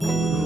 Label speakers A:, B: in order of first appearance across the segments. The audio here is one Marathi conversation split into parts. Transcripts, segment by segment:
A: Guru.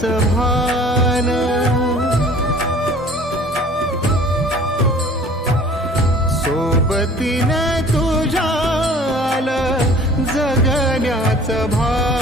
A: त्याच भान. सोबतीनं तुझ्या जगण्याचं भान.